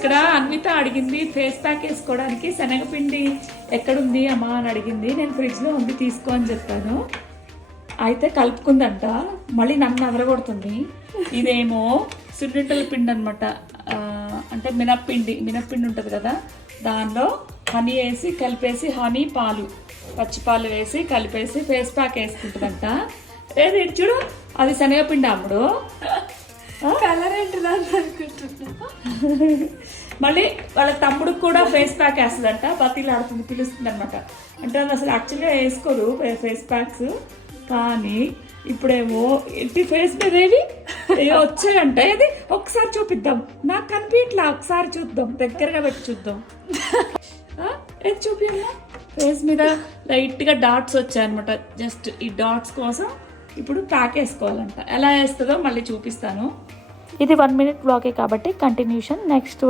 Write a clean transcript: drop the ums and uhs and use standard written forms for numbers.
ఇక్కడ అన్విత అడిగింది face pack వేసుకోవడానికి శనగపిండి ఎక్కడుంది అమ్మా అని అడిగింది. నేను ఫ్రిడ్జ్లో ఉంది తీసుకో అని చెప్పాను. అయితే కలుపుకుందంట, మళ్ళీ నన్ను అదరగొడుతుంది. ఇదేమో సున్నింటల పిండి అనమాట, అంటే మినప్పిండి ఉంటుంది కదా, దానిలో హనీ వేసి కలిపేసి, హనీ పాలు పచ్చిపాలు వేసి కలిపేసి ఫేస్ ప్యాక్ వేసుకుంటుందంట. ఏది చూడు, అది శనగపిండి అమ్ముడు. కలర్ ఏంటిదా అనుకుంటున్నా. మళ్ళీ వాళ్ళ తమ్ముడికి కూడా ఫేస్ ప్యాక్ వేస్తుందంట. బతిలాడుతుంది, పిలుస్తుంది అనమాట. అంటే అది అసలు యాక్చువల్గా వేసుకోరు ఫేస్ ప్యాక్స్, కానీ ఇప్పుడేమో ఇంటి ఫేస్ మీద ఏవి వచ్చాయంట. ఏది ఒకసారి చూపిద్దాం, నాకు కనిపించట్లా, ఒకసారి చూద్దాం, దగ్గరగా పెట్టి చూద్దాం. ఏది చూపిమ్మా, ఫేస్ మీద లైట్గా డాట్స్ వచ్చాయన్నమాట. జస్ట్ ఈ డాట్స్ కోసం ఇప్పుడు ప్యాక్ వేసుకోవాలంట. ఎలా వేస్తుందో మళ్ళీ చూపిస్తాను. ఇది 1 minute బ్లాగే కాబట్టి కంటిన్యూషన్ నెక్స్ట్